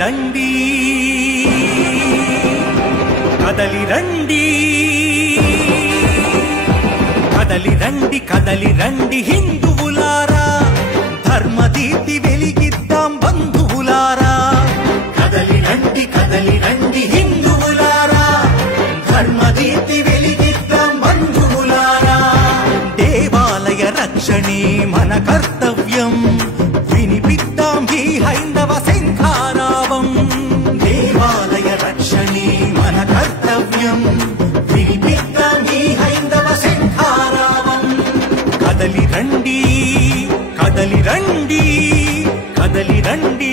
రండి కదలి రండి కదలి రండి కదలి రండి హిందువులారా ధర్మదీప్తి వెలిగిద్దాం బంధువులారా కదలి రండి హిందువులారా ధర్మదీప్తి వెలిగిద్దాం బంధువులారా దేవాలయ రక్షణే మన కర్తవ్యం వినిపిద్దాం ఈ హైందవ శంఖారావం దేవాలయ రక్షణే మన కర్తవ్యం వినిపిద్దాం ఈ హైందవ శంఖారావం కదలి రండి కదలి రండి కదలి రండి